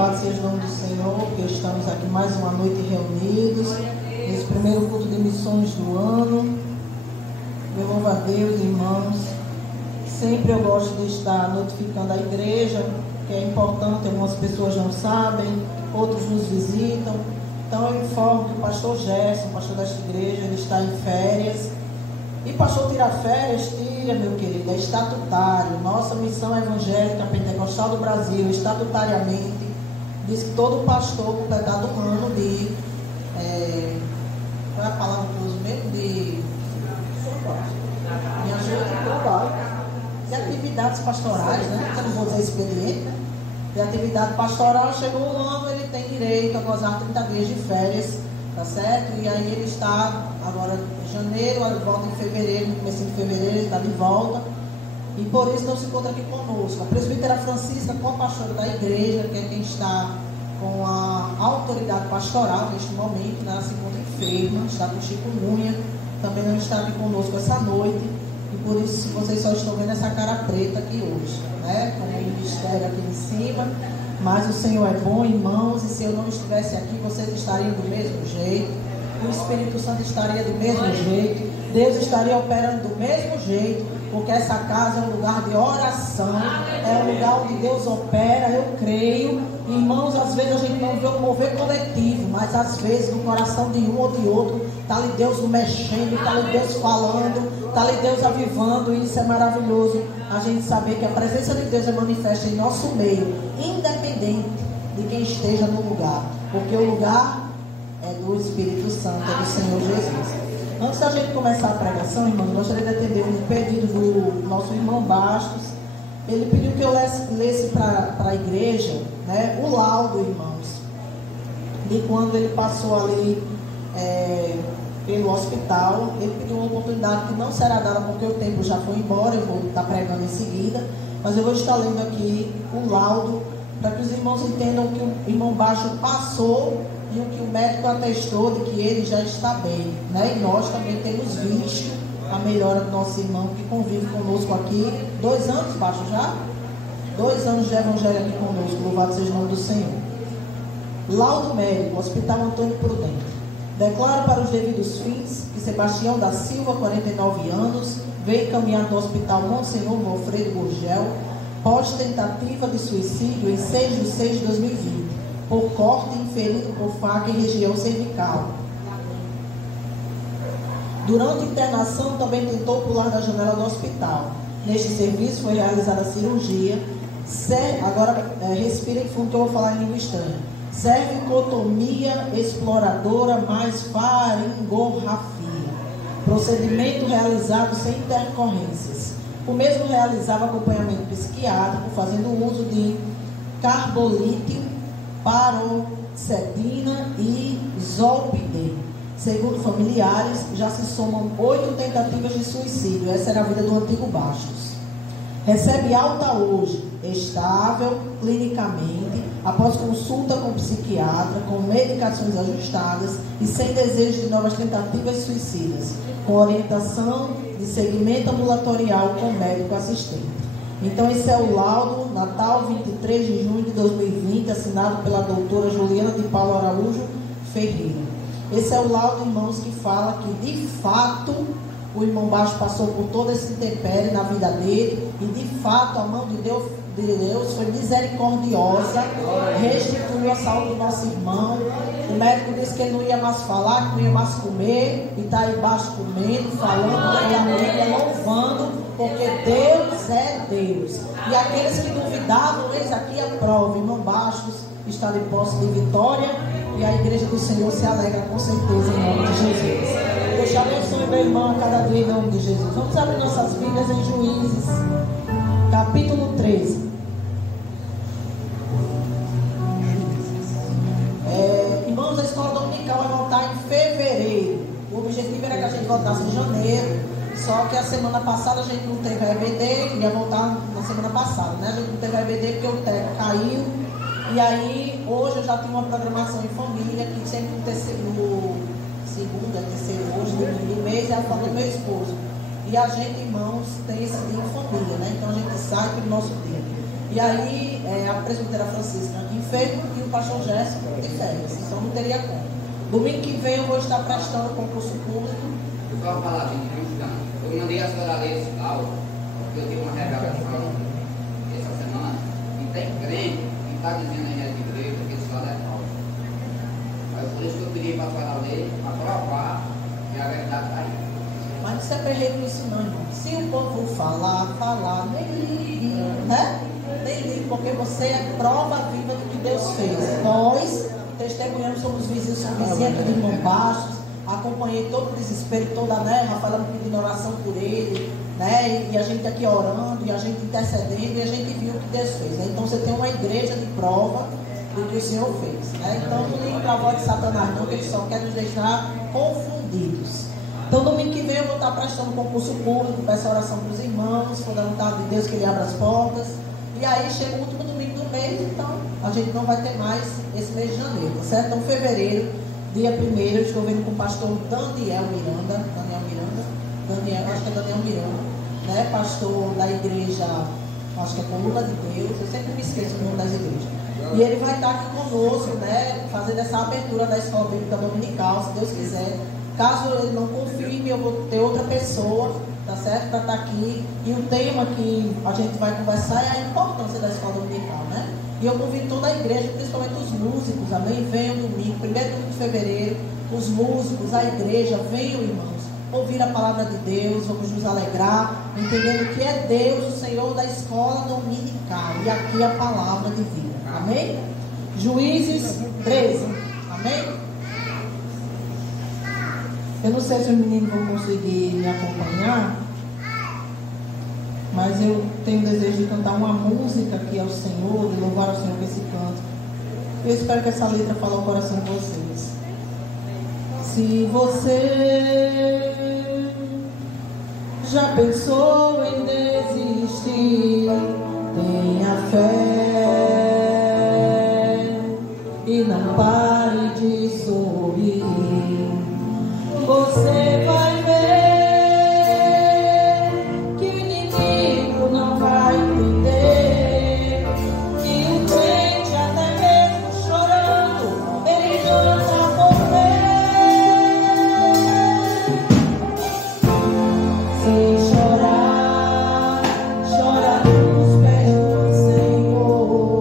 Louvado seja o nome do Senhor, porque estamos aqui mais uma noite reunidos, nesse primeiro culto de missões do ano. Eu louvo a Deus, irmãos. Sempre eu gosto de estar notificando a igreja, que é importante, algumas pessoas não sabem, outros nos visitam. Então eu informo que o pastor Gerson, o pastor desta igreja, ele está em férias. E pastor tira férias, tira, meu querido, é estatutário. Nossa missão evangélica pentecostal do Brasil, estatutariamente, diz que todo pastor completado um ano de... qual é a palavra que eu uso mesmo? Me ajuda de trabalho. De atividades pastorais, né? Eu não vou dizer expediente, né? De atividade pastoral, chegou o ano, ele tem direito a gozar 30 dias de férias, tá certo? E aí ele está agora em janeiro, volta em fevereiro, no começo de fevereiro ele está de volta. E por isso não se encontra aqui conosco. A presbítera Francisca, co-pastora da igreja, que é quem está com a autoridade pastoral neste momento, né? Ela se encontra enferma, está com chikungunya, também não está aqui conosco essa noite. E por isso vocês só estão vendo essa cara preta aqui hoje, né? Com o ministério aqui em cima. Mas o Senhor é bom, irmãos, e se eu não estivesse aqui, vocês estariam do mesmo jeito. O Espírito Santo estaria do mesmo jeito. Deus estaria operando do mesmo jeito, porque essa casa é um lugar de oração, é um lugar onde Deus opera, eu creio. Irmãos, às vezes a gente não vê um mover coletivo, mas às vezes no coração de um ou de outro, está ali Deus mexendo, está ali Deus falando, está ali Deus avivando, e isso é maravilhoso. A gente saber que a presença de Deus é manifesta em nosso meio, independente de quem esteja no lugar, porque o lugar é do Espírito Santo, é do Senhor Jesus. Antes da gente começar a pregação, irmão, eu gostaria de atender um pedido do nosso irmão Bastos. Ele pediu que eu lesse para a igreja, né, o laudo, irmãos, de quando ele passou ali pelo hospital. Ele pediu uma oportunidade que não será dada porque o tempo já foi embora, eu vou estar pregando em seguida, mas eu vou estar lendo aqui o laudo para que os irmãos entendam que o irmão Baixo passou e o que o médico atestou de que ele já está bem, né? E nós também temos visto a melhora do nosso irmão que convive conosco aqui 2 anos, Baixo já? 2 anos de evangelho aqui conosco, louvado seja o nome do Senhor. Laudo médico, Hospital Antônio Prudente. Declaro para os devidos fins que Sebastião da Silva, 49 anos, veio encaminhado do Hospital Monsenhor Valfredo Gurgel, pós tentativa de suicídio em 6 de 6 de 2020, por corte inferido por faca em região cervical. Durante a internação também tentou pular da janela do hospital. Neste serviço foi realizada a cirurgia. Agora respirem fundo que eu vou falar em língua estranha. Cervicotomia exploradora mais faringorrafia. Procedimento realizado sem intercorrências. O mesmo realizava acompanhamento psiquiátrico, fazendo uso de carbolítio, paroxetina e zolpidem. Segundo familiares, já se somam 8 tentativas de suicídio. Essa era a vida do antigo Bastos. Recebe alta hoje, estável clinicamente, após consulta com psiquiatra, com medicações ajustadas e sem desejo de novas tentativas suicidas, com orientação de segmento ambulatorial com médico assistente. Então esse é o laudo, Natal, 23 de junho de 2020, assinado pela doutora Juliana de Paulo Araújo Ferreira. Esse é o laudo, irmãos, que fala que de fato o irmão Baixo passou por todo esse intempérie na vida dele, e de fato a mão de Deus foi misericordiosa, restituiu a saúde do nosso irmão. O médico disse que ele não ia mais falar, que não ia mais comer, e está aí embaixo comendo, falando, e a Bíblia louvando, porque Deus é Deus. E aqueles que duvidavam, eis aqui a prova. Irmão Bastos está de posse de vitória, e a igreja do Senhor se alegra com certeza em nome de Jesus. Deus abençoe meu irmão a cada dia em nome de Jesus. Vamos abrir nossas Bíblias em Juízes, capítulo 13. Irmãos, a escola dominical vai voltar em fevereiro. O objetivo era que a gente voltasse em janeiro, só que a semana passada a gente não teve a EBD, queria voltar na semana passada, né? A gente não teve a EBD porque o teto caiu. E aí, hoje eu já tenho uma programação em família, que sempre no segunda, terceiro, hoje, do mês, é a família do meu esposo. E a gente, irmãos, tem esse dia em família, né? Então a gente sai pelo nosso dia. E aí, a presbítera Francisca enferma e o pastor Gerson de férias. Então não teria como. Domingo que vem eu vou estar prestando concurso público. Eu vou falar de eu mandei a senhora ler esse áudio, porque eu tive uma revelação essa semana, e tem crente que está dizendo aí na igreja que esse lado é falso. Mas por isso que eu pedi para a senhora ler, para provar que a verdade está aí. Mas não se aperreia com isso não, irmão. Se o povo falar, nem ligue, né? Nem ligue, porque você é prova viva do que Deus fez. Nós, testemunhamos, somos vizinhos aqui de Irmão Bastos. Acompanhei todo o desespero, toda a guerra, falando pedindo oração por ele, né? E a gente aqui orando, e a gente intercedendo, e a gente viu o que Deus fez, né? Então você tem uma igreja de prova do que o Senhor fez, né? Então não ligue para a voz de Satanás não, que ele só quer nos deixar confundidos. Então domingo que vem eu vou estar prestando concurso público, peço oração para os irmãos, for da vontade de Deus que ele abra as portas. E aí chega o último domingo do mês, então a gente não vai ter mais esse mês de janeiro, tá certo? Então fevereiro, dia 1º, eu estou vendo com o pastor Daniel Miranda, acho que é Daniel Miranda, né? Pastor da igreja, acho que é Coluna de Deus, eu sempre me esqueço o nome das igrejas. E ele vai estar aqui conosco, né? Fazendo essa abertura da escola bíblica dominical, se Deus quiser. Caso ele não confirme, eu vou ter outra pessoa, tá certo? Para estar aqui. E o tema que a gente vai conversar é a importância da escola dominical, né? E eu convido toda a igreja, principalmente os músicos, amém? Venham domingo, 1º domingo de fevereiro, os músicos, a igreja, venham, irmãos, ouvir a palavra de Deus, vamos nos alegrar, entendendo que é Deus, o Senhor da escola dominical, e aqui a palavra de vida, amém? Juízes 13, amém? Eu não sei se os meninos vão conseguir me acompanhar, mas eu tenho desejo de cantar uma música aqui ao Senhor, de louvar ao Senhor com esse canto. Eu espero que essa letra fale ao coração de vocês. Se você já pensou em desistir, tenha fé e não pare de sorrir. Você vai ver que o inimigo não vai entender, que o crente até mesmo chorando, ele canta por fé. Se chorar, chora nos pés do Senhor,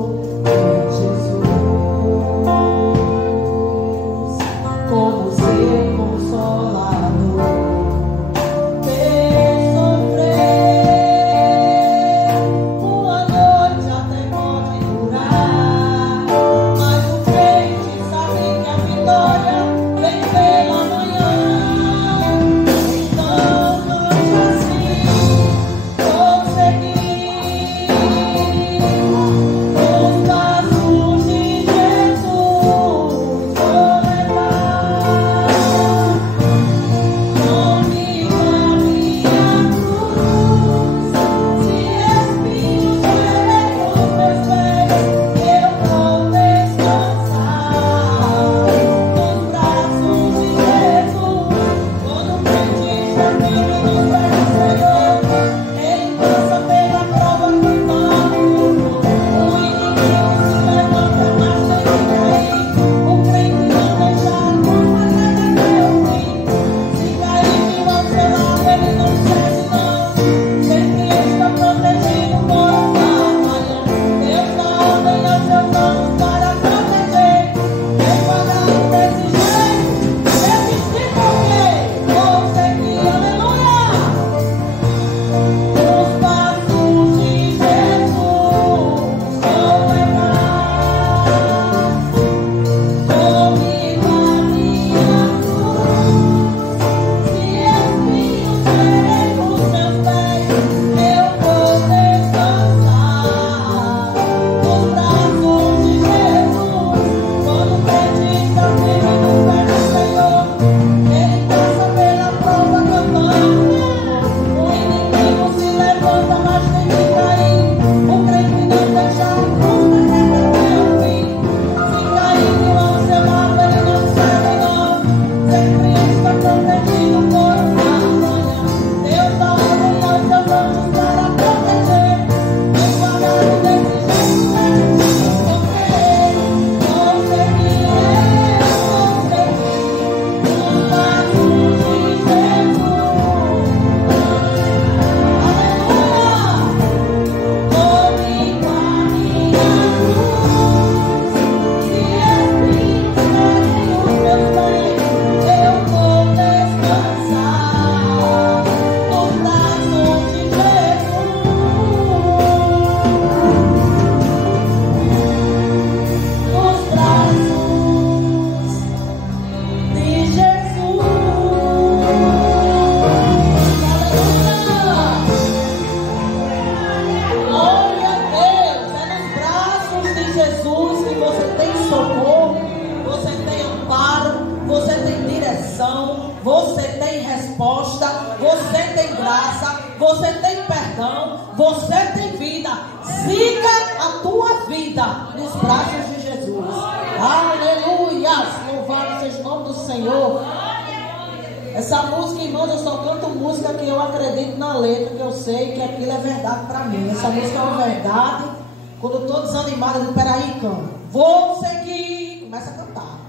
você tem perdão, você tem vida. Siga a tua vida nos braços de Jesus. Aleluia! Louvado seja o nome do Senhor. Essa música, irmãos, eu só canto música que eu acredito na letra, que eu sei que aquilo é verdade para mim. Essa música é uma verdade. Quando eu estou desanimado, eu digo, peraí, canto. Vou seguir. Começa a cantar.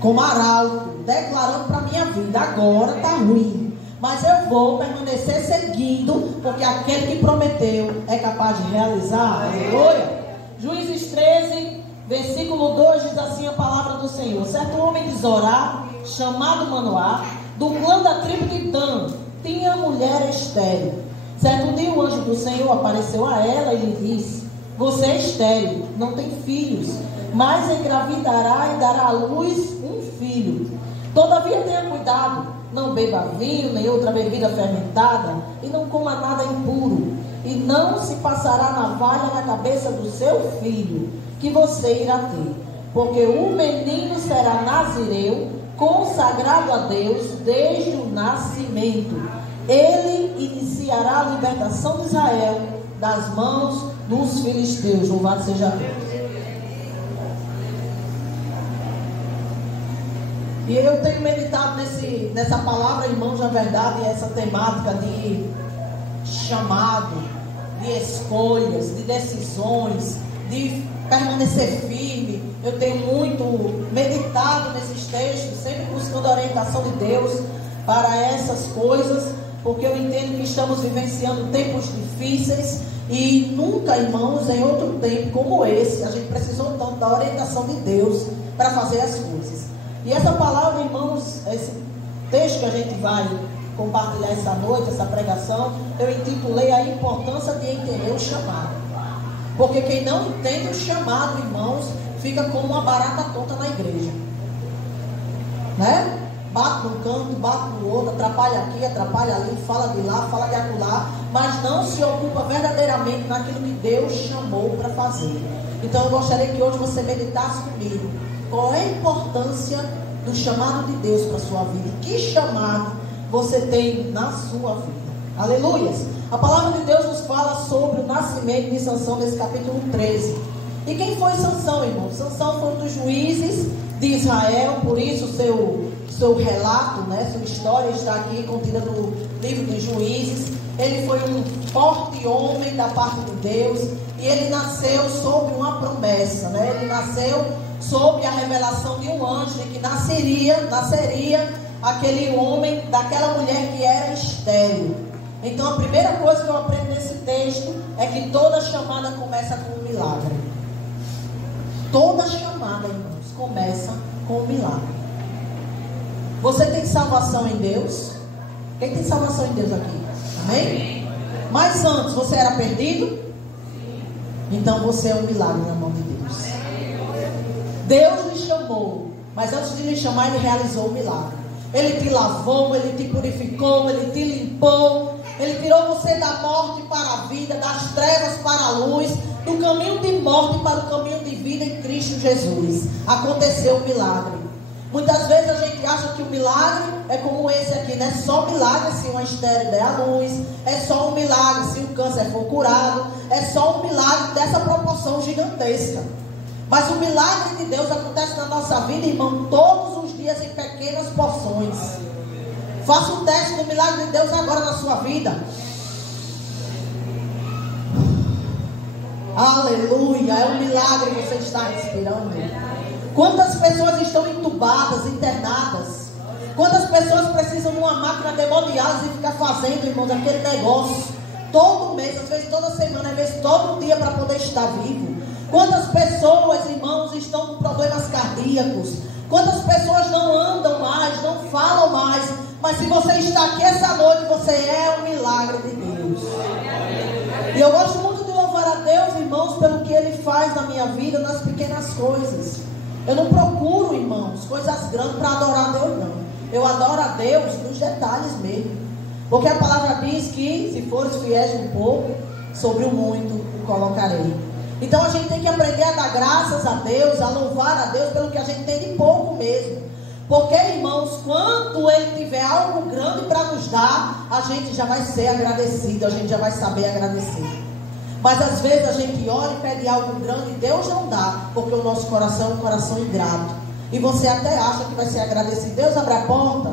Como arauto, declarando para a minha vida, agora está ruim. Mas eu vou permanecer seguindo, porque aquele que prometeu é capaz de realizar. Aleluia. Juízes 13, versículo 2 diz assim a palavra do Senhor. Certo homem de Zorá, chamado Manoá, do clã da tribo de Dan, tinha mulher estéril. Certo dia o anjo do Senhor apareceu a ela e lhe disse: você é estéril, não tem filhos, mas engravidará e dará à luz um filho. Todavia tenha cuidado, não beba vinho nem outra bebida fermentada, e não coma nada impuro, e não se passará navalha na cabeça do seu filho, que você irá ter, porque o menino será nazireu, consagrado a Deus desde o nascimento. Ele iniciará a libertação de Israel das mãos dos filisteus. Louvado seja Deus. E eu tenho meditado nessa palavra, irmãos, na verdade, essa temática de chamado, de escolhas, de decisões, de permanecer firme. Eu tenho muito meditado nesses textos, sempre buscando a orientação de Deus para essas coisas, porque eu entendo que estamos vivenciando tempos difíceis e nunca, irmãos, em outro tempo como esse, a gente precisou tanto da orientação de Deus para fazer as coisas. E essa palavra, irmãos, esse texto que a gente vai compartilhar essa noite, essa pregação, eu intitulei a importância de entender o chamado. Porque quem não entende o chamado, irmãos, fica como uma barata tonta na igreja, né? Bate num canto, bate no outro, atrapalha aqui, atrapalha ali, fala de lá, fala de acolá, mas não se ocupa verdadeiramente naquilo que Deus chamou para fazer. Então eu gostaria que hoje você meditasse comigo qual é a importância do chamado de Deus para a sua vida. Que chamado você tem na sua vida? Aleluias! A palavra de Deus nos fala sobre o nascimento de Sansão nesse capítulo 13. E quem foi Sansão, irmão? Sansão foi um dos juízes de Israel, por isso seu relato, né, sua história está aqui contida no livro dos Juízes. Ele foi um forte homem da parte de Deus e ele nasceu sob uma promessa, né? Ele nasceu sob a revelação de um anjo de que nasceria aquele homem daquela mulher que era estéril. Então a primeira coisa que eu aprendo nesse texto é que toda chamada começa com um milagre. Toda chamada, irmãos, começa com um milagre. Você tem salvação em Deus? Quem tem salvação em Deus aqui? Amém? Mas antes, você era perdido? Então você é um milagre na mão de Deus. Deus lhe chamou, mas antes de lhe chamar, Ele realizou o milagre. Ele te lavou, Ele te purificou, Ele te limpou. Ele tirou você da morte para a vida, das trevas para a luz, do caminho de morte para o caminho de vida em Cristo Jesus. Aconteceu o milagre. Muitas vezes a gente acha que o milagre é como esse aqui, não é só milagre se uma estéril der à luz, é só um milagre se o câncer for curado, é só um milagre dessa proporção gigantesca. Mas o milagre de Deus acontece na nossa vida, irmão, todos os dias em pequenas porções. Faça um teste do milagre de Deus agora na sua vida. Aleluia, é um milagre que você está respirando. Quantas pessoas estão entubadas, internadas? Quantas pessoas precisam de uma máquina de hemodiálise e ficar fazendo, irmãos, aquele negócio todo mês, às vezes toda semana, às vezes todo dia para poder estar vivo? Quantas pessoas, irmãos, estão com problemas cardíacos? Quantas pessoas não andam mais, não falam mais? Mas se você está aqui essa noite, você é um milagre de Deus. E eu gosto muito de louvar a Deus, irmãos, pelo que Ele faz na minha vida, nas pequenas coisas. Eu não procuro, irmãos, coisas grandes para adorar a Deus, não. Eu adoro a Deus nos detalhes mesmo. Porque a palavra diz que, se fores fiéis um pouco, sobre o muito o colocarei. Então a gente tem que aprender a dar graças a Deus, a louvar a Deus pelo que a gente tem de pouco mesmo. Porque, irmãos, quando Ele tiver algo grande para nos dar, a gente já vai ser agradecido, a gente já vai saber agradecer. Mas às vezes a gente ora e pede algo grande e Deus não dá, porque o nosso coração é um coração ingrato. E você até acha que vai ser agradecido. Deus abre a porta.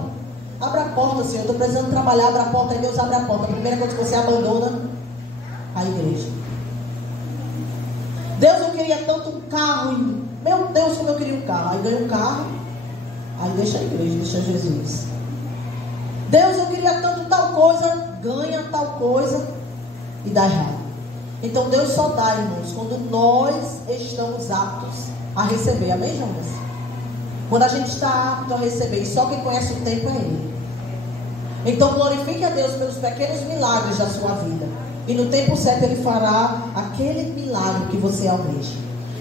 Abre a porta, Senhor. Eu estou precisando trabalhar, abre a porta. Aí Deus abre a porta. A primeira coisa que você abandona, a igreja. Deus, eu queria tanto um carro. Meu Deus, como eu queria um carro. Aí ganha um carro. Aí deixa a igreja, deixa Jesus. Deus, eu queria tanto tal coisa. Ganha tal coisa e dá errado. Então Deus só dá, irmãos, quando nós estamos aptos a receber. Amém, Jonas? Quando a gente está apto a receber. E só quem conhece o tempo é Ele. Então glorifique a Deus pelos pequenos milagres da sua vida. E no tempo certo Ele fará aquele milagre que você almeja.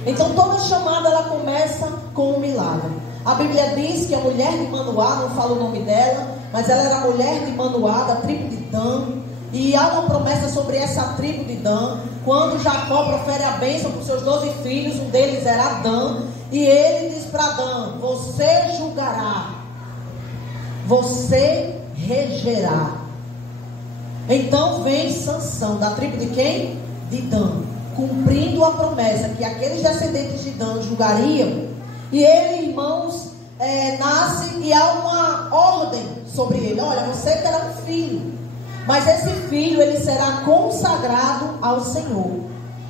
Então toda chamada ela começa com um milagre. A Bíblia diz que a mulher de Manoá, não fala o nome dela, mas ela era a mulher de Manoá, da tribo de Dan. E há uma promessa sobre essa tribo de Dan. Quando Jacó profere a bênção para os seus 12 filhos, um deles era Dan. E ele diz para Dan: você julgará, você regerá. Então vem Sansão, da tribo de quem? De Dan, cumprindo a promessa que aqueles descendentes de Dan julgariam. E ele, irmãos, nasce e há uma ordem sobre ele: olha, você terá um filho, mas esse filho ele será consagrado ao Senhor.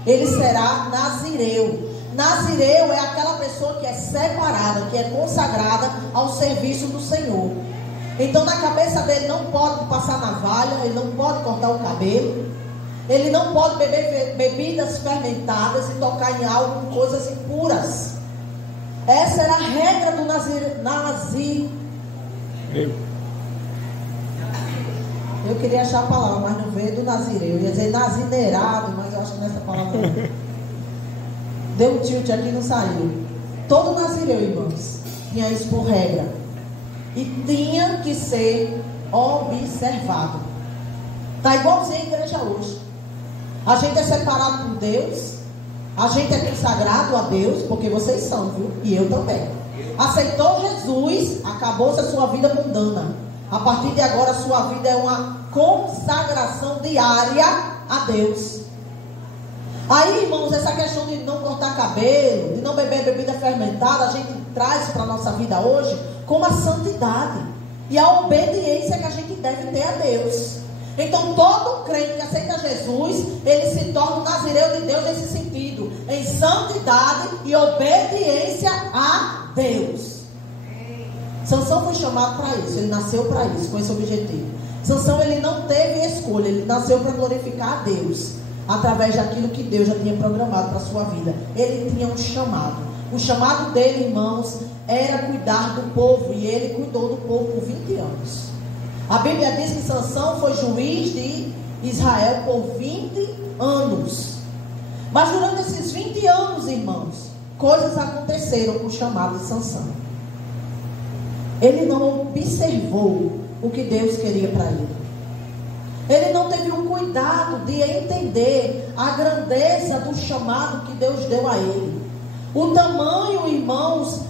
Ele será nazireu. Nazireu é aquela pessoa que é separada, que é consagrada ao serviço do Senhor. Então na cabeça dele não pode passar navalha, ele não pode cortar o cabelo, ele não pode beber bebidas fermentadas e tocar em algo com coisas impuras. Essa era a regra do nazireu. Eu queria achar a palavra, mas não veio do nazireu. Eu ia dizer nazineirado, mas eu acho que nessa palavra não. Deu um tilt aqui e não saiu. Todo nazireu, irmãos, tinha isso por regra. E tinha que ser observado. Está igualzinho a igreja hoje. A gente é separado por Deus. A gente é consagrado a Deus, porque vocês são, viu? E eu também. Aceitou Jesus, acabou-se a sua vida mundana. A partir de agora a sua vida é uma consagração diária a Deus. Aí, irmãos, essa questão de não cortar cabelo, de não beber bebida fermentada, a gente traz para a nossa vida hoje como a santidade e a obediência que a gente deve ter a Deus. Então todo crente que aceita Jesus, ele se torna um nazireu de Deus nesse sentido, em santidade e obediência a Deus. Sansão foi chamado para isso, ele nasceu para isso, com esse objetivo. Sansão, ele não teve escolha, ele nasceu para glorificar a Deus, através daquilo que Deus já tinha programado para a sua vida. Ele tinha um chamado. O chamado dele, irmãos, era cuidar do povo, e ele cuidou do povo por 20 anos. A Bíblia diz que Sansão foi juiz de Israel por 20 anos. Mas durante esses 20 anos, irmãos, coisas aconteceram com o chamado de Sansão. Ele não observou o que Deus queria para ele. Ele não teve o cuidado de entender a grandeza do chamado que Deus deu a ele. O tamanho, irmãos,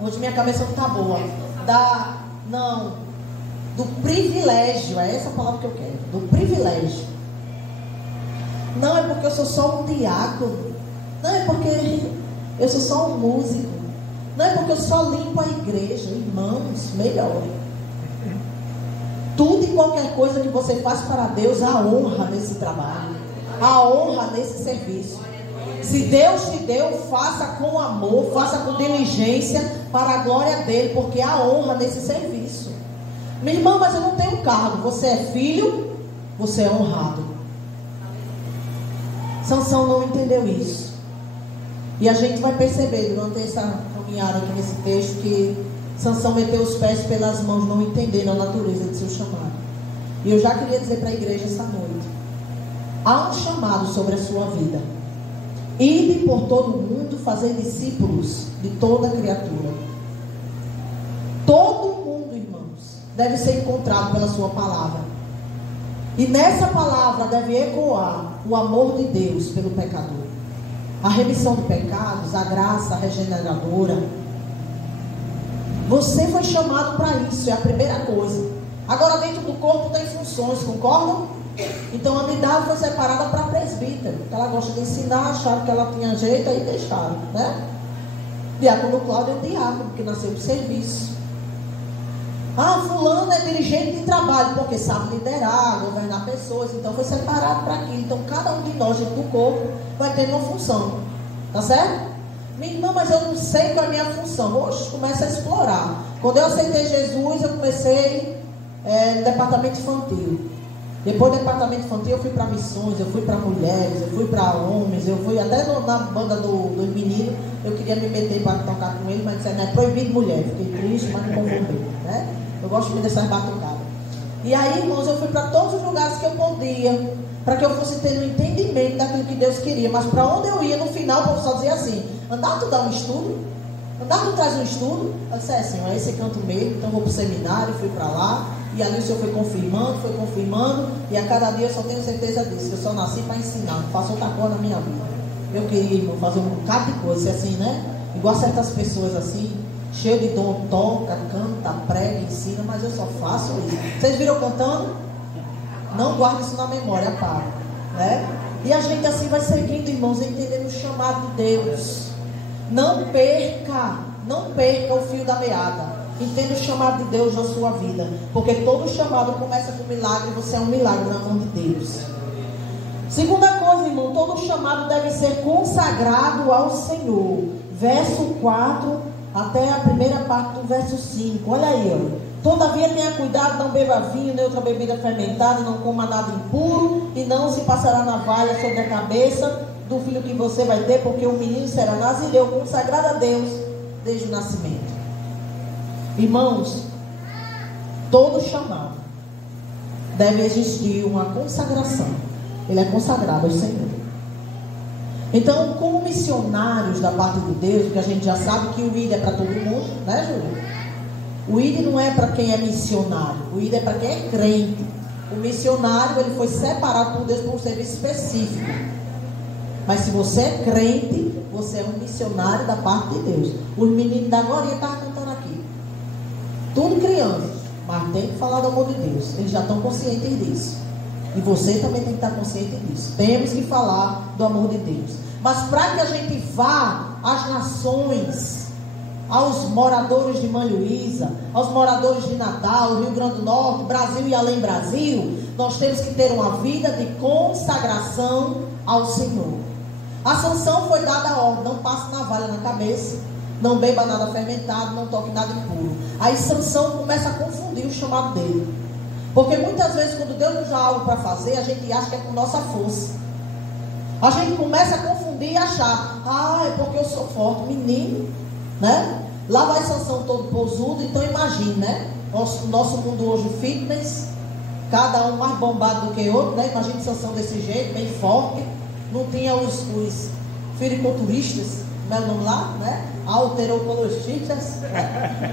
hoje minha cabeça não está boa. Do privilégio, é essa palavra que eu quero. Do privilégio. Não é porque eu sou só um diácono. Não é porque eu sou só um músico. Não é porque eu só limpo a igreja. Irmãos, melhore. Tudo e qualquer coisa que você faz para Deus, há honra nesse trabalho, há honra nesse serviço. Se Deus te deu, faça com amor, faça com diligência para a glória dele, porque há honra nesse serviço. Minha irmã, mas eu não tenho cargo. Você é filho, você é honrado. Sansão não entendeu isso. E a gente vai perceber durante essa caminhada aqui nesse texto que Sansão meteu os pés pelas mãos, não entendendo a natureza de seu chamado. E eu já queria dizer para a igreja essa noite: há um chamado sobre a sua vida. Ide por todo o mundo fazer discípulos de toda criatura. Todo mundo, irmãos, deve ser encontrado pela sua palavra. E nessa palavra deve ecoar o amor de Deus pelo pecador. A remissão de pecados, a graça regeneradora, Você foi chamado para isso, é a primeira coisa. Agora, dentro do corpo tem funções, concordam? Então a Amidade foi separada para presbítero, porque ela gosta de ensinar, acharam que ela tinha jeito, aí deixaram, né? Diácono Cláudio é um diácono, porque nasceu para serviço. Ah, fulano é dirigente de trabalho, porque sabe liderar, governar pessoas, então foi separado para aquilo. Então cada um de nós dentro do corpo vai ter uma função, tá certo? Minha irmã, mas eu não sei qual é a minha função. Oxe, começa a explorar. Quando eu aceitei Jesus, eu comecei no departamento infantil. Depois do departamento infantil eu fui para missões, eu fui para mulheres, eu fui para homens, eu fui até na banda dos meninos. Eu queria me meter para tocar com eles, mas disseram, é proibido mulher. Fiquei triste, mas não conformei, né? Eu gosto muito dessas batucadas. E aí, irmãos, eu fui para todos os lugares que eu podia, para que eu fosse ter um entendimento daquilo que Deus queria. Mas para onde eu ia, no final, o professor dizia assim, andar tu dá um estudo? Andar tu traz um estudo? Eu disse assim, é esse canto mesmo, então vou para o seminário, fui para lá. E ali o Senhor foi confirmando, e a cada dia eu só tenho certeza disso, que eu só nasci para ensinar, não faço outra coisa na minha vida. Eu queria, irmão, fazer um bocado de coisa, assim, né? Igual certas pessoas assim, cheio de dom, toca, canta, prega, ensina, mas eu só faço isso. Vocês viram eu cantando? Não guarde isso na memória, para, né? E a gente assim vai seguindo, irmãos, entendendo o chamado de Deus. Não perca o fio da meada. Entenda o chamado de Deus na sua vida, porque todo chamado começa com milagre, e você é um milagre na mão de Deus. Segunda coisa, irmão, todo chamado deve ser consagrado ao Senhor. Verso 4 até a primeira parte do verso 5. Olha aí, ó. Todavia tenha cuidado, não beba vinho, nem outra bebida fermentada, não coma nada impuro, e não se passará navalha sobre a cabeça do filho que você vai ter, porque o menino será nazireu, consagrado a Deus desde o nascimento. Irmãos, todo chamado deve existir uma consagração. Ele é consagrado ao Senhor. Então, como missionários da parte de Deus, porque a gente já sabe que o ID é para todo mundo, né, Júlio? O ID não é para quem é missionário, o ID é para quem é crente. O missionário, ele foi separado por Deus para um serviço específico. Mas se você é crente, você é um missionário da parte de Deus. Os meninos da Glorinha estavam cantando aqui. Tudo criança, mas tem que falar do amor de Deus. Eles já estão conscientes disso. E você também tem que estar consciente disso. Temos que falar do amor de Deus. Mas para que a gente vá às nações, aos moradores de Mãe Luísa, aos moradores de Natal, Rio Grande do Norte, Brasil e além Brasil, nós temos que ter uma vida de consagração ao Senhor. A Sansão foi dada a ordem: não passe navalha na cabeça, não beba nada fermentado, não toque nada impuro. Aí Sansão começa a confundir o chamado dele, porque muitas vezes quando Deus nos dá algo para fazer, a gente acha que é com nossa força. A gente começa a confundir e achar, é porque eu sou forte. Menino, né? Lá vai Sansão todo posudo. Então imagine, né? Nosso mundo hoje, fitness, cada um mais bombado do que outro, né? Imagine Sansão desse jeito, bem forte. Não tinha os fisiculturistas, como é o nome lá, né? Alterocologistas.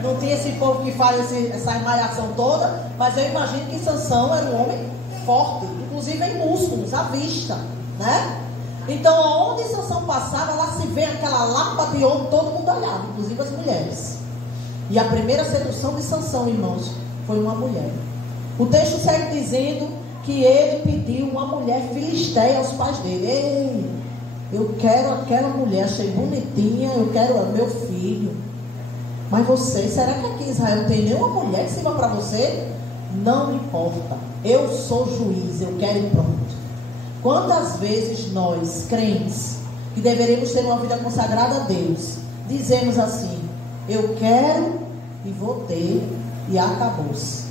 Não tinha esse povo que faz essa malhação toda. Mas eu imagino que Sansão era um homem forte, inclusive em músculos, à vista, né? Então, aonde Sansão passava, lá se vê aquela lapa de ouro, todo mundo olhava, inclusive as mulheres. E a primeira sedução de Sansão, irmãos, foi uma mulher. O texto segue dizendo que ele pediu uma mulher filisteia aos pais dele. Ei, eu quero aquela mulher, achei bonitinha, eu quero meu filho. Mas você, será que aqui em Israel não tem nenhuma mulher que sirva para você? Não importa, eu sou juiz, eu quero ir pronto. Quantas vezes nós, crentes, que deveríamos ter uma vida consagrada a Deus, dizemos assim: eu quero e vou ter, e acabou-se.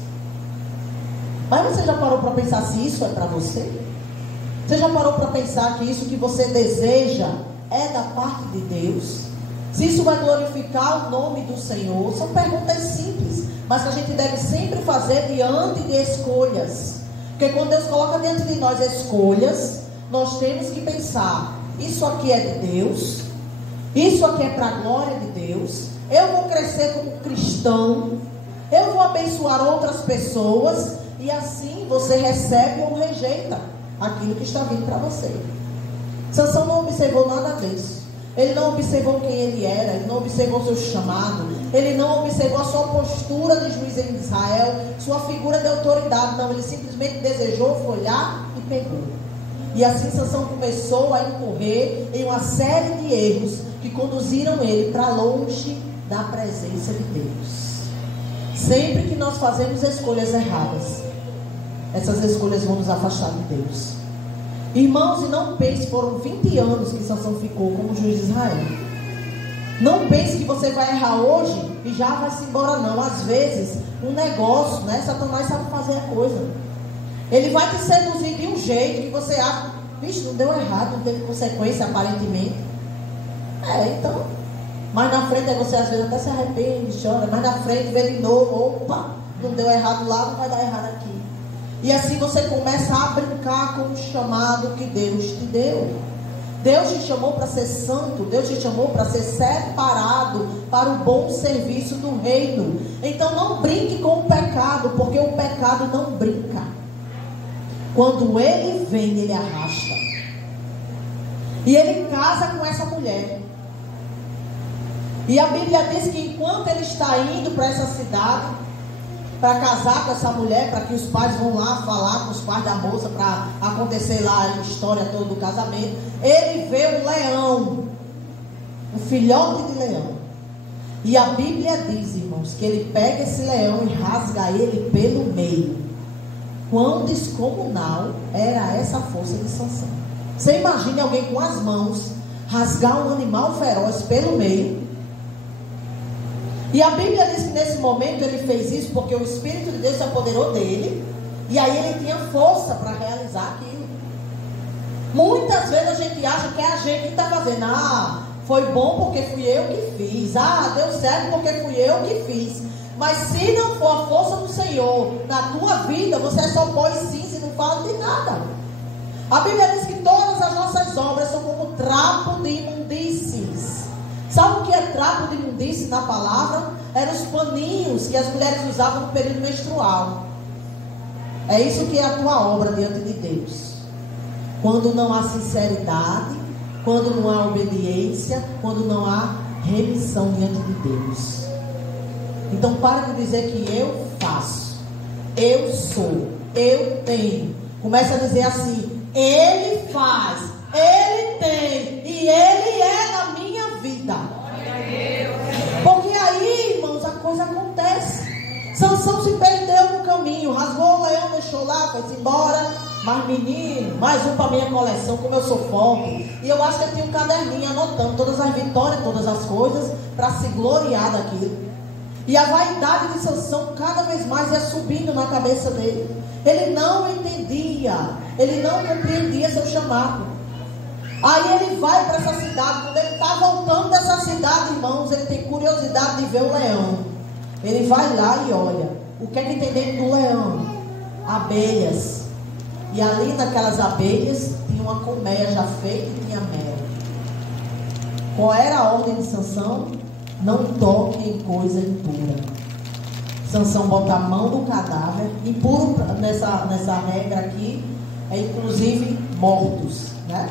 Mas você já parou para pensar se isso é para você? Você já parou para pensar que isso que você deseja é da parte de Deus? Se isso vai glorificar o nome do Senhor? São perguntas simples, mas que a gente deve sempre fazer diante de escolhas. Porque quando Deus coloca diante de nós escolhas, nós temos que pensar: isso aqui é de Deus, isso aqui é para a glória de Deus, eu vou crescer como cristão, eu vou abençoar outras pessoas, e assim você recebe ou rejeita aquilo que está vindo para você. Sansão não observou nada disso. Ele não observou quem ele era, ele não observou seu chamado, ele não observou a sua postura de juiz em Israel, sua figura de autoridade. Não, ele simplesmente desejou, foi olhar e pegou. E assim Sansão começou a incorrer em uma série de erros que conduziram ele para longe da presença de Deus. Sempre que nós fazemos escolhas erradas, essas escolhas vão nos afastar de Deus. Irmãos, e não pense, foram 20 anos que Sansão ficou como juiz de Israel. Não pense que você vai errar hoje e já vai-se embora, não. Às vezes, um negócio, né? Satanás sabe fazer a coisa. Ele vai te seduzir de um jeito que você acha, vixe, não deu errado, não teve consequência aparentemente. Então, mas na frente você às vezes até se arrepende, chora, mas na frente vê de novo, opa, não deu errado lá, não vai dar errado aqui. E assim você começa a brincar com o chamado que Deus te deu. Deus te chamou para ser santo, Deus te chamou para ser separado para o bom serviço do reino. Então não brinque com o pecado, porque o pecado não brinca. Quando ele vem, ele arrasta. E ele casa com essa mulher. E a Bíblia diz que enquanto ele está indo para essa cidade, para casar com essa mulher, para que os pais vão lá falar com os pais da moça, para acontecer lá a história toda do casamento, ele vê um leão, um filhote de leão. E a Bíblia diz, irmãos, que ele pega esse leão e rasga ele pelo meio. Quão descomunal era essa força de Sansão. Você imagine alguém com as mãos rasgar um animal feroz pelo meio. E a Bíblia diz que nesse momento ele fez isso porque o Espírito de Deus se apoderou dele. E aí ele tinha força para realizar aquilo. Muitas vezes a gente acha que é a gente que está fazendo. Foi bom porque fui eu que fiz. Deu certo porque fui eu que fiz. Mas se não for a força do Senhor na tua vida, você é só pó e cinza e não fala de nada. A Bíblia diz que todas as nossas obras são como trapo de imundícies. Sabe o que é trapo de imundície na palavra? Eram os paninhos que as mulheres usavam no período menstrual. É isso que é a tua obra diante de Deus. Quando não há sinceridade, quando não há obediência, quando não há remissão diante de Deus. Então para de dizer que eu faço, eu sou, eu tenho. Começa a dizer assim: Ele faz, Ele tem e Ele é na minha vida. Porque aí, irmãos, a coisa acontece. Sansão se perdeu no caminho, rasgou o leão, deixou lá, foi-se embora. Mas menino, mais um para minha coleção, como eu sou forte. E eu acho que ele tinha um caderninho anotando todas as vitórias, todas as coisas, para se gloriar daquilo. E a vaidade de Sansão cada vez mais ia subindo na cabeça dele. Ele não entendia, ele não compreendia seu chamado. Aí ele vai para essa cidade. Quando ele está voltando dessa cidade, irmãos, ele tem curiosidade de ver o leão. Ele vai lá e olha. O que é que tem dentro do leão? Abelhas. E ali naquelas abelhas tinha uma colmeia já feita e tinha mel. Qual era a ordem de Sansão? Não toque em coisa impura. Sansão bota a mão no cadáver. Impuro nessa regra aqui é inclusive mortos, né?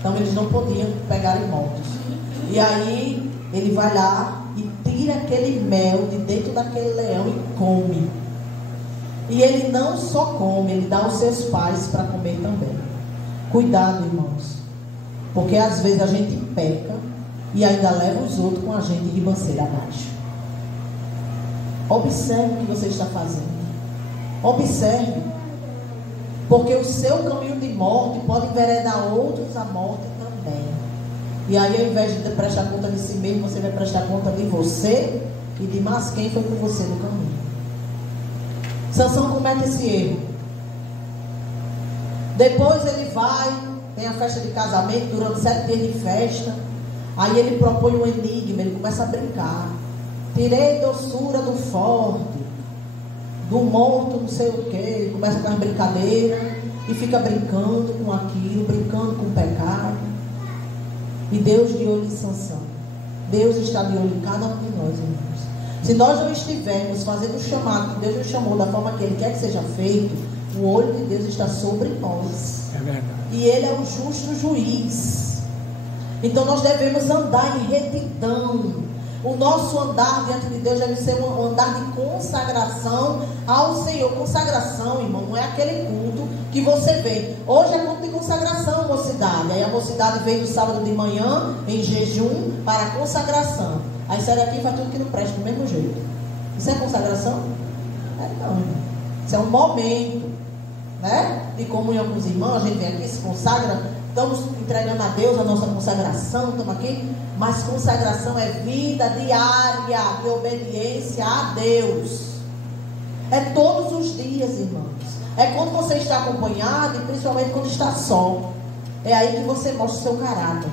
Então eles não podiam pegar em mortos. E aí ele vai lá e tira aquele mel de dentro daquele leão e come. E ele não só come, ele dá aos seus pais para comer também. Cuidado, irmãos, porque às vezes a gente peca e ainda leva os outros com a gente de ribanceira abaixo. Observe o que você está fazendo. Observe, porque o seu caminho de morte pode enveredar outros à morte também. E aí, ao invés de prestar conta de si mesmo, você vai prestar conta de você e de mais quem foi com você no caminho. Sansão comete esse erro. Depois ele vai, tem a festa de casamento, durante 7 dias de festa. Aí ele propõe um enigma, ele começa a brincar. Tirei doçura do forte, do morto, não sei o que. Ele começa com as brincadeiras e fica brincando com aquilo, brincando com o pecado. E Deus de olho em Sansão. Deus está de olho em cada um de nós, irmãos. Se nós não estivermos fazendo o chamado que Deus nos chamou da forma que Ele quer que seja feito, o olho de Deus está sobre nós. É verdade. E Ele é o justo juiz. Então nós devemos andar em retidão. O nosso andar diante de Deus deve ser um andar de consagração ao Senhor. Consagração, irmão, não é aquele culto que você vê. Hoje é culto de consagração, mocidade. Aí a mocidade veio no sábado de manhã, em jejum, para a consagração. Aí sai daqui e faz tudo que não presta, do mesmo jeito. Isso é consagração? Não, irmão. Isso é um momento, né, de comunhão com os irmãos. A gente vem aqui, se consagra, estamos entregando a Deus a nossa consagração, estamos aqui. Mas consagração é vida diária de obediência a Deus. É todos os dias, irmãos. É quando você está acompanhado e principalmente quando está só. É aí que você mostra o seu caráter.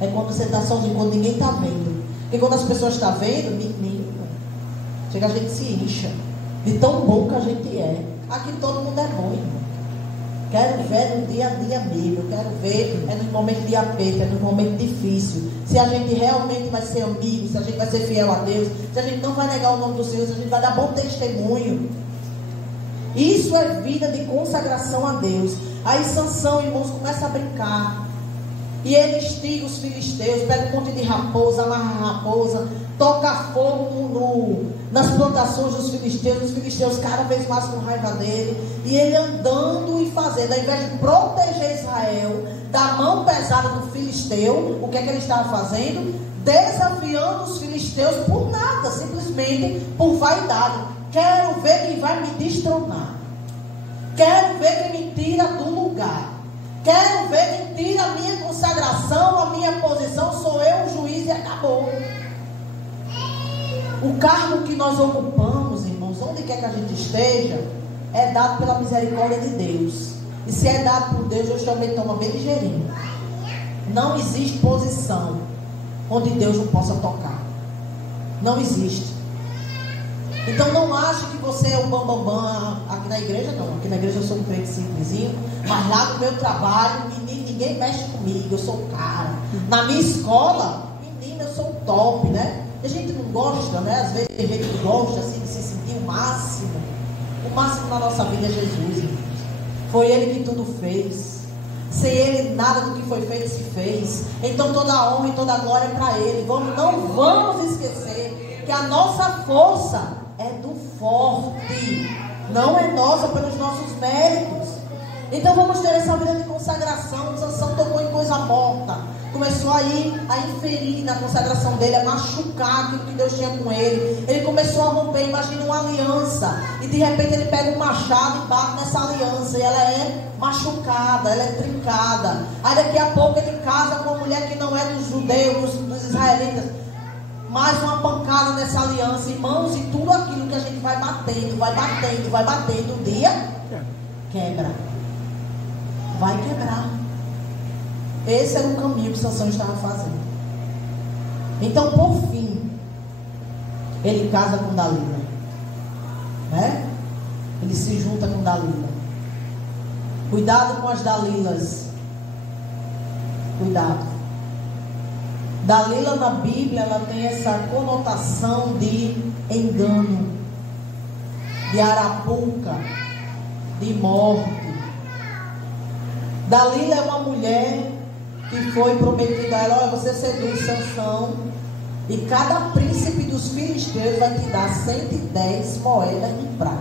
É quando você está sozinho, quando ninguém está vendo. Porque quando as pessoas estão vendo, menino, chega a gente se incha de tão bom que a gente é. Aqui todo mundo é bom, irmão. Quero ver no dia a dia mesmo. Eu quero ver nos momentos de aperto, nos momentos difíceis. Se a gente realmente vai ser amigo, se a gente vai ser fiel a Deus, se a gente não vai negar o nome do Senhor, se a gente vai dar bom testemunho. Isso é vida de consagração a Deus. Aí Sansão, irmãos, começa a brincar. E ele instiga os filisteus, pega um monte de raposa, amarra a raposa, toca fogo nas plantações dos filisteus. Os filisteus cada vez mais com raiva dele. E ele andando e fazendo, ao invés de proteger Israel da mão pesada do filisteu, o que é que ele estava fazendo? Desafiando os filisteus por nada, simplesmente por vaidade. Quero ver quem vai me destronar. Quero ver quem me tira do lugar. Quero ver quem tira a minha consagração, a minha posição. Sou eu o juiz e acabou. O cargo que nós ocupamos, irmãos, onde quer que a gente esteja, é dado pela misericórdia de Deus. E se é dado por Deus, Deus também toma bem ligeirinho. Não existe posição onde Deus não possa tocar. Não existe. Então não ache que você é o bambambam. Aqui na igreja não. Aqui na igreja eu sou um crente simplesinho. Mas lá no meu trabalho, menino, ninguém mexe comigo. Eu sou o cara. Na minha escola, menina, eu sou o top, né? A gente não gosta, né? Às vezes a gente gosta assim, de se sentir o máximo. O máximo na nossa vida é Jesus, irmãos. Foi Ele que tudo fez. Sem Ele nada do que foi feito se fez. Então toda a honra e toda a glória é para Ele. Não vamos esquecer que a nossa força é do forte, não é nossa pelos nossos méritos. Então vamos ter essa vida de consagração. Sansão tocou em coisa morta, começou a inferir na consagração dele, a machucar aquilo que Deus tinha com ele. Ele começou a romper, imagina uma aliança, e de repente ele pega um machado e bate nessa aliança, e ela é machucada, ela é trincada. Aí daqui a pouco ele casa com uma mulher que não é dos judeus, dos israelitas. Mais uma pancada nessa aliança, irmãos, e tudo aquilo que a gente vai batendo, um dia quebra. Vai quebrar. Esse era o caminho que Sansão estava fazendo. Então, por fim, ele casa com Dalila, né? Ele se junta com Dalila. Cuidado com as Dalilas. Cuidado. Dalila na Bíblia, ela tem essa conotação de engano, de arapuca, de morte. Dalila é uma mulher que foi prometida a ela: olha, você seduz Sansão, e cada príncipe dos filisteus vai te dar 110 moedas de prata.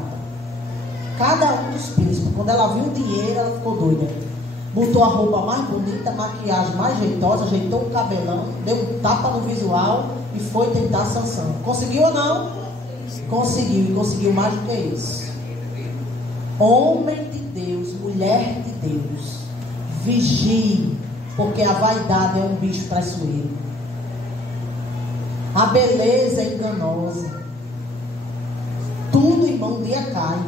Cada um dos príncipes. Quando ela viu o dinheiro, ela ficou doida. Botou a roupa mais bonita, a maquiagem mais jeitosa, ajeitou o cabelão, deu um tapa no visual e foi tentar Sansão. Conseguiu ou não? Conseguiu, e conseguiu mais do que isso. Homem de Deus, mulher de Deus, vigie, porque a vaidade é um bicho traiçoeiro. A beleza é enganosa. Tudo, irmão, um dia cai,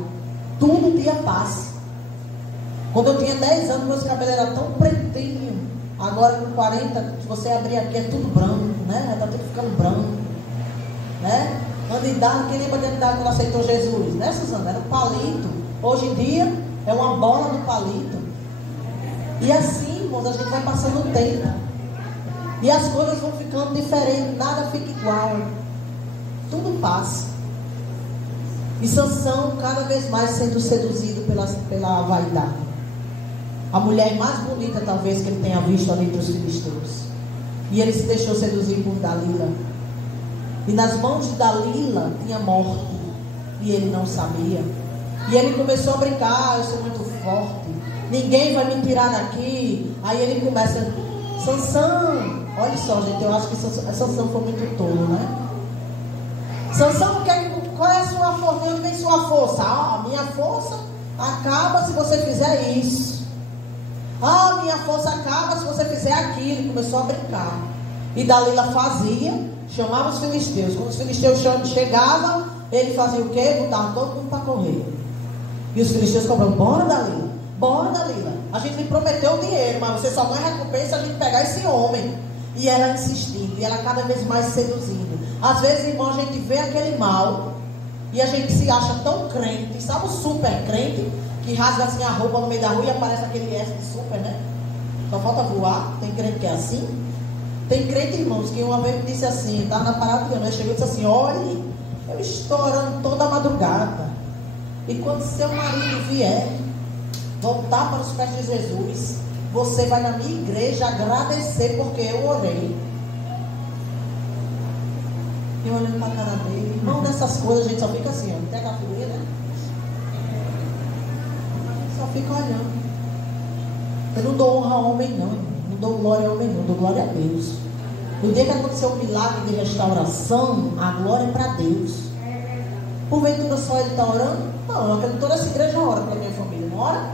tudo um dia passa. Quando eu tinha 10 anos, meus cabelos eram tão pretinhos. Agora com 40, se você abrir aqui, é tudo branco, né? Já está tudo ficando branco, né? Andidade, quem lembra de andidade quando aceitou Jesus, né, Suzana? Era um palito. Hoje em dia, é uma bola do palito. E assim, irmãos, a gente vai passando o tempo. E as coisas vão ficando diferentes, nada fica igual. Tudo passa. E Sansão cada vez mais sendo seduzido pela vaidade. A mulher mais bonita talvez que ele tenha visto ali entre os filisteus. E ele se deixou seduzir por Dalila. E nas mãos de Dalila tinha morte. E ele não sabia. E ele começou a brincar: eu sou muito forte, ninguém vai me tirar daqui. Aí ele começa: Sansão. Olha só, gente, eu acho que Sansão foi muito tolo, né? Sansão, qual é a sua força? Onde vem sua força? Ah, a minha força acaba se você fizer isso. Ah, a minha força acaba se você fizer aquilo. Ele começou a brincar. E Dalila fazia, chamava os filisteus. Quando os filisteus chegavam, ele fazia o quê? Botava todo mundo para correr. E os filisteus cobravam: bora, Dalila, bora, Dalila, a gente lhe prometeu o dinheiro, mas você só ganha recompensa se a gente pegar esse homem. E ela insistindo, e ela cada vez mais seduzindo. Às vezes, irmão, a gente vê aquele mal e a gente se acha tão crente, sabe o super crente, que rasga assim a roupa no meio da rua e aparece aquele S de super, né? Só falta voar. Tem crente que é assim. Tem crente, irmãos, que uma vez me disse assim, estava na parada de noite, chegou e disse assim: olhe, eu estou orando toda a madrugada, e quando seu marido vier voltar para os pés de Jesus, você vai na minha igreja agradecer porque eu orei. Eu olhando para a cara dele, irmão, dessas coisas a gente só fica assim, ó, pega a folia, né? Só fica olhando. Eu não dou honra a homem, não. Não dou glória a homem, não. Dou glória a Deus. No dia que aconteceu o milagre de restauração, a glória é para Deus. Porventura só ele está orando? Não, eu acredito que toda essa igreja ora para a minha família, não ora?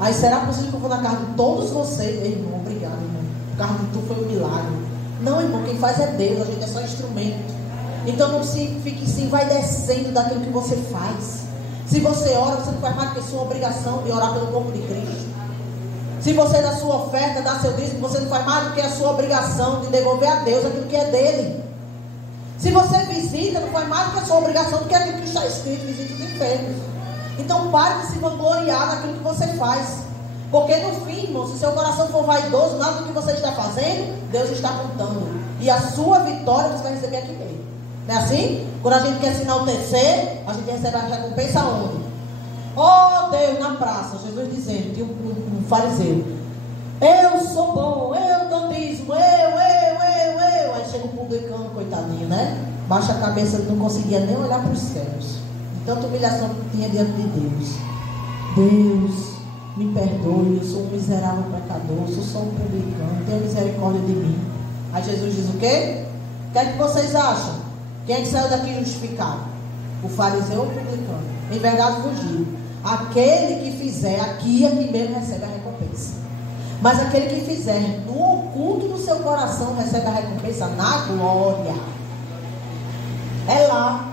Aí será possível que eu vou na casa de todos vocês? Irmão, obrigado, irmão. O carro de tu foi um milagre. Não, irmão, quem faz é Deus, a gente é só instrumento. Então não fique se envaidecendo daquilo que você faz. Se você ora, você não faz mais do que sua obrigação de orar pelo corpo de Cristo. Se você dá sua oferta, dá seu dízimo, você não faz mais do que a sua obrigação de devolver a Deus aquilo que é dele. Se você visita, não faz mais do que a sua obrigação do que aquilo que está escrito: visita os enfermos. Então pare de se vangloriar naquilo que você faz. Porque no fim, irmão, se seu coração for vaidoso, nada do que você está fazendo, Deus está contando. E a sua vitória você vai receber aqui mesmo. Não é assim? Quando a gente quer se enaltecer, a gente recebe a recompensa onde? Oh Deus, na praça, Jesus dizendo, tinha um fariseu: eu sou bom, eu dou dízimo, eu. Aí chega o publicano, coitadinho, né? Baixa a cabeça, ele não conseguia nem olhar para os céus. Tanta humilhação que tinha diante de Deus. Deus, me perdoe, eu sou um miserável pecador, eu sou só um publicano, tenha misericórdia de mim. Aí Jesus diz o quê? O que é que vocês acham? Quem é que saiu daqui justificado? O fariseu ou o publicano? Em verdade fugiu. Aquele que fizer aqui mesmo recebe a recompensa. Mas aquele que fizer no oculto do seu coração recebe a recompensa na glória. É lá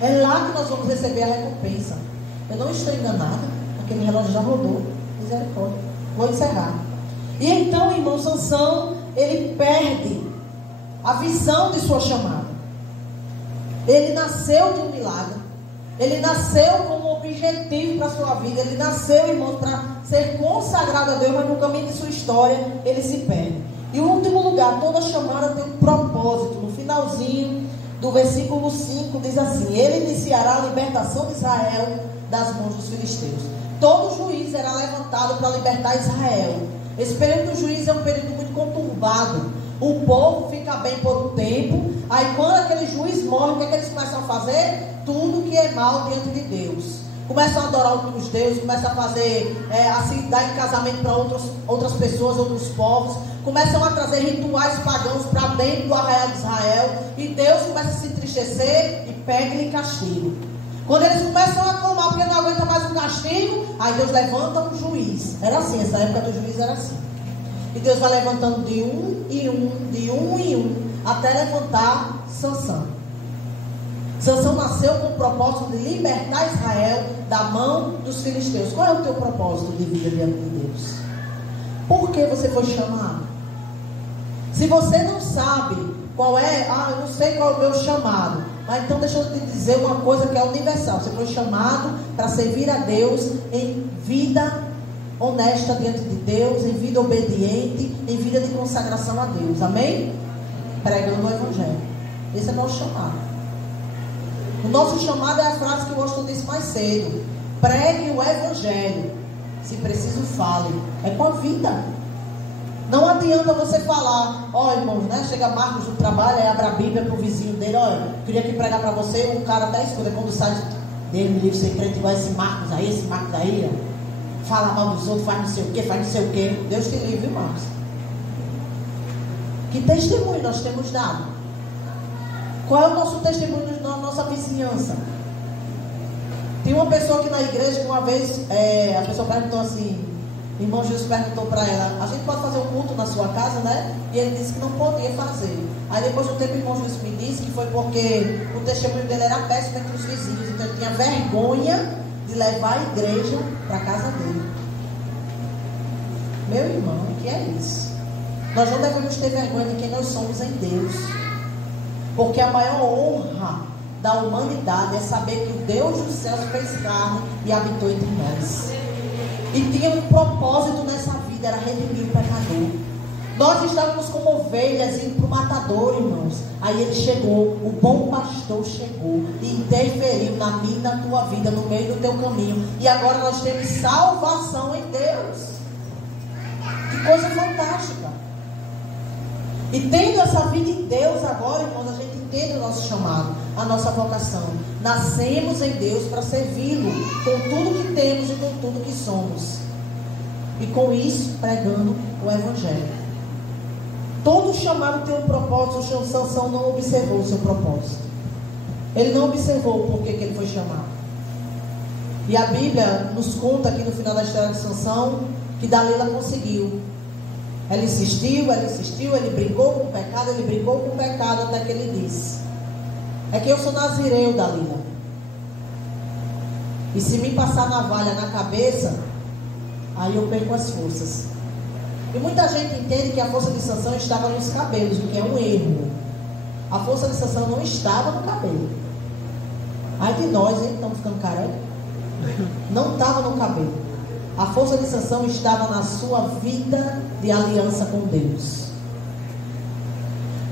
que nós vamos receber a recompensa. Eu não estou enganada. Aquele relógio já rodou. Misericórdia. Vou encerrar. E então, irmão, Sansão, ele perde a visão de sua chamada. Ele nasceu de um milagre. Ele nasceu com um objetivo para a sua vida. Ele nasceu, irmão, para ser consagrado a Deus, mas no caminho de sua história ele se perde. E o último lugar, toda chamada tem um propósito. No finalzinho do versículo 5 diz assim: ele iniciará a libertação de Israel das mãos dos filisteus. Todo juiz era levantado para libertar Israel. Esse período do juiz é um período muito conturbado. O povo fica bem por um tempo. Aí quando aquele juiz morre, o que é que eles começam a fazer? Tudo que é mal diante de Deus. Começam a adorar outros deuses, começam a fazer, assim, dar em casamento para outras pessoas, outros povos. Começam a trazer rituais pagãos para dentro do arraial de Israel. E Deus começa a se entristecer e pega-lhe castigo. Quando eles começam a clamar porque não aguenta mais o castigo, aí Deus levanta um juiz. Era assim, essa época do juiz era assim. E Deus vai levantando de um em um, até levantar Sansão. Sansão nasceu com o propósito de libertar Israel da mão dos filisteus. Qual é o teu propósito de vida diante de Deus? Por que você foi chamado? Se você não sabe qual é, eu não sei qual é o meu chamado, mas então deixa eu te dizer uma coisa que é universal. Você foi chamado para servir a Deus em vida honesta diante de Deus, em vida obediente, em vida de consagração a Deus. Amém? Pregando o Evangelho. Esse é o nosso chamado. O nosso chamado é a frase que o Washington disse mais cedo: pregue o Evangelho. Se preciso, fale. É com a vida. Não adianta você falar, ó irmãos, né? Chega Marcos do trabalho, aí abre a Bíblia pro vizinho dele, olha, queria aqui pregar para você, um cara até escuta, quando sai dele, me livre, ser crente igual esse Marcos aí, ó, fala mal dos outros, faz não sei o que, Deus te livre, Marcos. Que testemunho nós temos dado? Qual é o nosso testemunho na nossa vizinhança? Tem uma pessoa aqui na igreja que uma vez, a pessoa perguntou assim, o irmão Jesus perguntou para ela, a gente pode fazer um culto na sua casa, né? E ele disse que não podia fazer. Aí depois de um tempo o irmão Jesus me disse que foi porque o testemunho dele era péssimo entre os vizinhos, então ele tinha vergonha de levar a igreja para a casa dele. Meu irmão, o que é isso? Nós não devemos ter vergonha de quem nós somos em Deus, porque a maior honra da humanidade é saber que o Deus dos céus fez carne e habitou entre nós. E tinha um propósito nessa vida, era redimir o pecador. Nós estávamos como ovelhas indo para o matador, irmãos. Aí ele chegou, o bom pastor chegou e interferiu na minha e na tua vida, no meio do teu caminho. E agora nós temos salvação em Deus. Que coisa fantástica. E tendo essa vida em Deus agora, irmãos, a gente entende o nosso chamado, a nossa vocação. Nascemos em Deus para servi-lo com tudo que temos e com tudo que somos. E com isso, pregando o Evangelho. Todo chamado tem um propósito. O Sansão não observou o seu propósito. Ele não observou o porquê que ele foi chamado. E a Bíblia nos conta aqui no final da história de Sansão que Dalila conseguiu. Ela insistiu, ele brincou com o pecado, até que ele disse: é que eu sou nazireu, Dalila. E se me passar navalha na cabeça, aí eu perco as forças. E muita gente entende que a força de Sansão estava nos cabelos, o que é um erro. A força de Sansão não estava no cabelo. Ai de nós, hein? Estamos ficando careca. Não estava no cabelo. A força de Sansão estava na sua vida de aliança com Deus.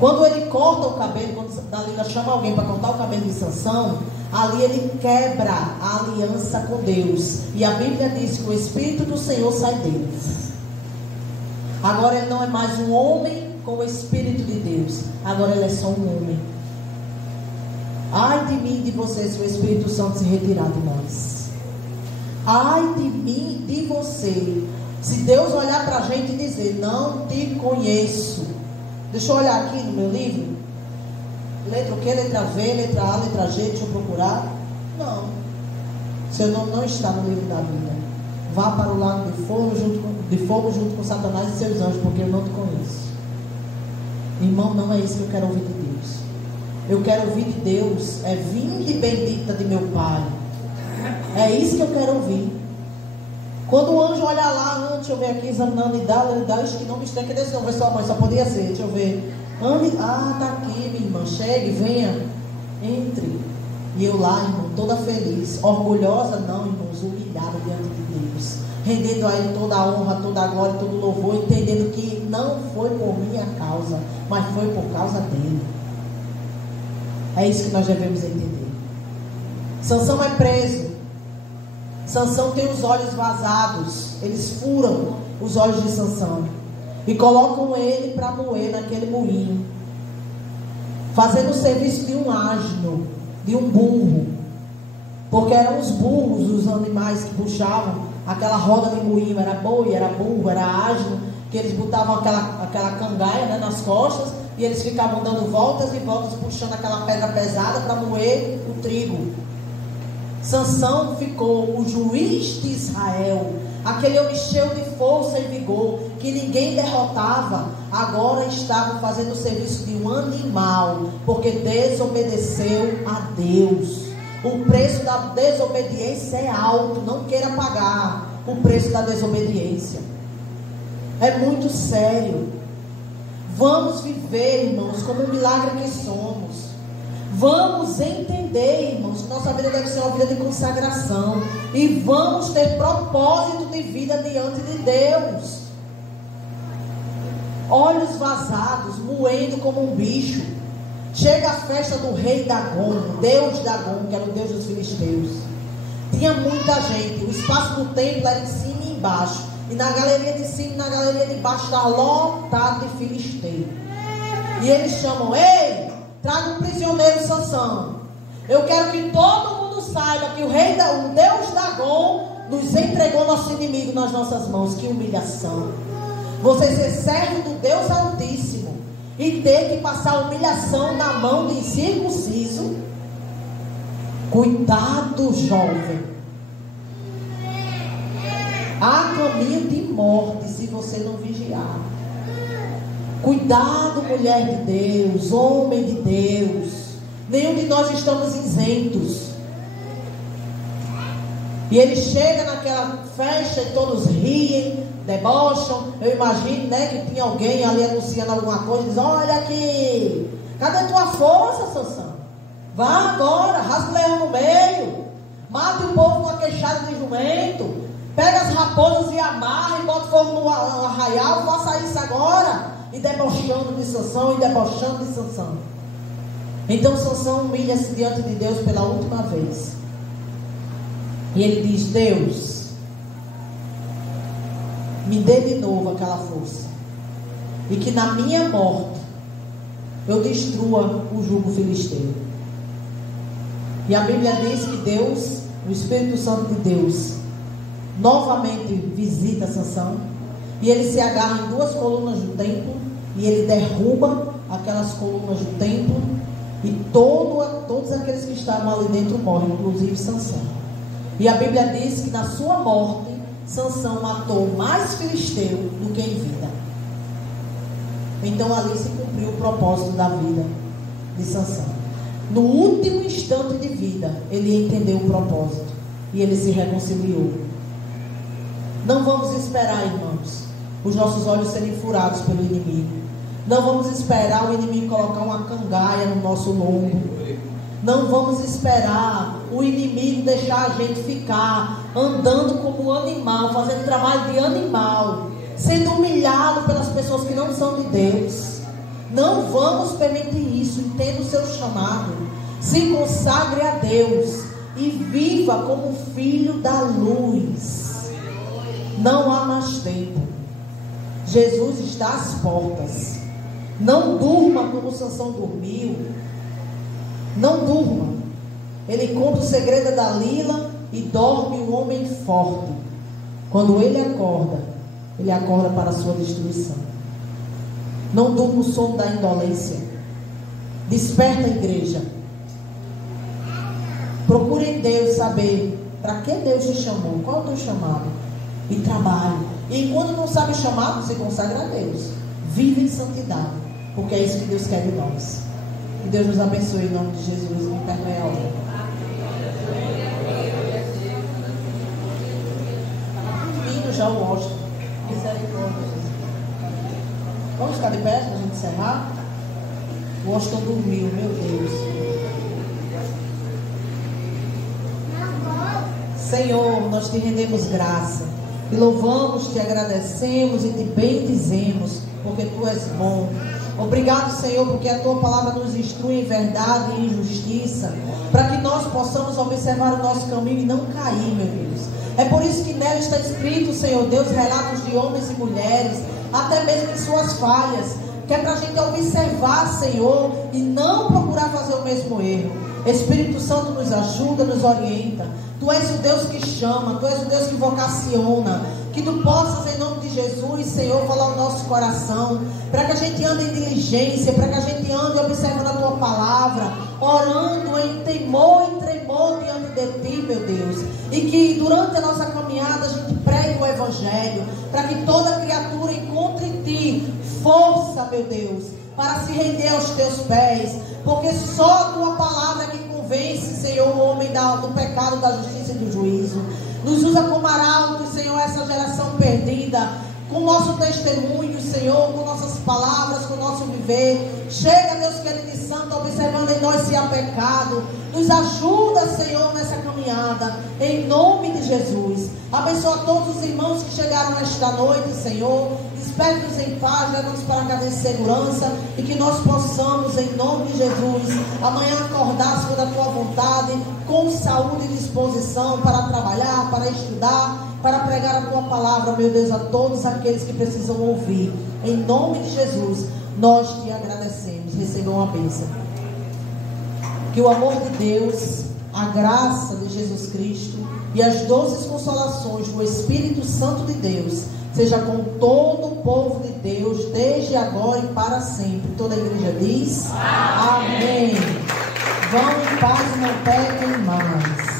Quando ele corta o cabelo, quando Dalila chama alguém para cortar o cabelo de Sansão, ali ele quebra a aliança com Deus. E a Bíblia diz que o Espírito do Senhor sai dele. Agora ele não é mais um homem com o Espírito de Deus. Agora ele é só um homem. Ai de mim e de você se o Espírito Santo se retirar de nós. Ai de mim e de você se Deus olhar para a gente e dizer: não te conheço. Deixa eu olhar aqui no meu livro. Letra o quê? Letra V, letra A, letra G. Deixa eu procurar. Não. Seu nome não está no livro da vida. Vá para o lago de fogo junto com Satanás e seus anjos, porque eu não te conheço. Irmão, não é isso que eu quero ouvir de Deus. Eu quero ouvir de Deus: é vinde bendita de meu Pai. É isso que eu quero ouvir. Quando o anjo olha lá, deixa eu ver aqui, examinando e dá, isso que não me estranha, cadê esse nome? Sua mãe, só podia ser, deixa eu ver. Tá aqui, minha irmã, chegue, venha, entre. E eu lá, irmão, toda feliz, orgulhosa, não, irmãos, humilhada diante de Deus, rendendo a Ele toda a honra, toda a glória, todo o louvor, entendendo que não foi por minha causa, mas foi por causa dele. É isso que nós devemos entender. Sansão é preso. Sansão tem os olhos vazados. Eles furam os olhos de Sansão e colocam ele para moer naquele moinho, fazendo o serviço de um asno, de um burro, porque eram os burros os animais que puxavam aquela roda de moinho. Era boi, era burro, era asno, que eles botavam aquela cangaia, né, nas costas, e eles ficavam dando voltas e voltas, puxando aquela pedra pesada para moer o trigo. Sansão ficou o juiz de Israel, aquele homem cheio de força e vigor, que ninguém derrotava, agora estava fazendo o serviço de um animal, porque desobedeceu a Deus. O preço da desobediência é alto, não queira pagar o preço da desobediência. É muito sério. Vamos viver, irmãos, como um milagre que somos. Vamos entender, irmãos, que nossa vida deve ser uma vida de consagração. E vamos ter propósito de vida diante de Deus. Olhos vazados, moendo como um bicho. Chega a festa do rei Dagon, Deus Dagon, que era o Deus dos filisteus. Tinha muita gente, o espaço do templo era em cima e embaixo. E na galeria de cima e na galeria de baixo está lotado de filisteus. E eles chamam: ei, traga um prisioneiro Sansão. Eu quero que todo mundo saiba que o Deus Dagon nos entregou nosso inimigo nas nossas mãos. Que humilhação. Você ser servo do Deus Altíssimo e ter que passar humilhação na mão de incircunciso. Cuidado, jovem. Há caminho de morte se você não vigiar. Cuidado, mulher de Deus, homem de Deus. Nenhum de nós estamos isentos. E ele chega naquela festa e todos riem, debocham. Eu imagino, né, que tinha alguém ali anunciando alguma coisa. Diz: olha aqui, cadê tua força, Sansão? Vá agora, rasga o leão no meio, mate o povo com a queixada de jumento, pega as raposas e amarra e bota fogo no arraial. Faça isso agora. E debochando de Sansão, e debochando de Sansão. Então Sansão humilha-se diante de Deus pela última vez. E ele diz: Deus, me dê de novo aquela força, e que na minha morte eu destrua o jugo filisteu. E a Bíblia diz que Deus, o Espírito Santo de Deus, novamente visita Sansão, e ele se agarra em duas colunas do templo, e ele derruba aquelas colunas do templo, e todos aqueles que estavam ali dentro morrem, inclusive Sansão. E a Bíblia diz que na sua morte Sansão matou mais filisteu do que em vida. Então ali se cumpriu o propósito da vida de Sansão. No último instante de vida, ele entendeu o propósito e ele se reconciliou. Não vamos esperar, irmãos, os nossos olhos serem furados pelo inimigo. Não vamos esperar o inimigo colocar uma cangaia no nosso lombo. Não vamos esperar o inimigo deixar a gente ficar andando como animal, fazendo trabalho de animal, sendo humilhado pelas pessoas que não são de Deus. Não vamos permitir isso. Entenda o seu chamado, se consagre a Deus e viva como filho da luz. Não há mais tempo. Jesus está às portas. Não durma como Sansão dormiu. Não durma. Ele conta o segredo da Dalila e dorme um homem forte. Quando ele acorda para a sua destruição. Não durma o sono da indolência. Desperta a igreja. Procure em Deus saber para que Deus te chamou, qual é o teu chamado, e trabalhe. E quando não sabe chamar, você consagra a Deus. Vive em santidade, porque é isso que Deus quer de nós. Que Deus nos abençoe em nome de Jesus. Me perdoe a hora. Dormindo já o Washington. Misericórdia, Jesus. Vamos ficar de pé para a gente encerrar? O Washington dormiu, meu Deus. Senhor, nós te rendemos graça. E louvamos, te agradecemos e te bendizemos, porque tu és bom. Obrigado, Senhor, porque a tua palavra nos instrui em verdade e em justiça, para que nós possamos observar o nosso caminho e não cair, meu Deus. É por isso que nela está escrito, Senhor Deus, relatos de homens e mulheres, até mesmo em suas falhas, que é para a gente observar, Senhor, e não procurar fazer o mesmo erro. Espírito Santo nos ajuda, nos orienta. Tu és o Deus que chama, Tu és o Deus que vocaciona. Que Tu possas, em nome de Jesus, Senhor, falar o nosso coração, para que a gente ande em diligência, para que a gente ande observando a Tua palavra, orando em temor e tremor diante de Ti, meu Deus. E que durante a nossa caminhada a gente pregue o Evangelho, para que toda criatura encontre em Ti força, meu Deus, para se render aos Teus pés, porque só a Tua palavra é que convence, Senhor, o homem do pecado, da justiça e do juízo. Nos usa como arauto, Senhor, essa geração perdida, com o nosso testemunho, Senhor, com nossas palavras, com o nosso viver. Chega, Deus querido e santo, observando em nós se há pecado. Nos ajuda, Senhor, nessa caminhada, em nome de Jesus. Abençoa todos os irmãos que chegaram nesta noite, Senhor. Desperte-nos em paz, leva-nos para a casa de segurança, e que nós possamos, em nome de Jesus, amanhã acordar segundo a Tua vontade, com saúde e disposição para trabalhar, para estudar, para pregar a tua palavra, meu Deus, a todos aqueles que precisam ouvir. Em nome de Jesus, nós te agradecemos. Receba uma bênção. Que o amor de Deus, a graça de Jesus Cristo e as doces consolações do Espírito Santo de Deus seja com todo o povo de Deus, desde agora e para sempre. Toda a igreja diz: Amém. Vão em paz e não pequem mais.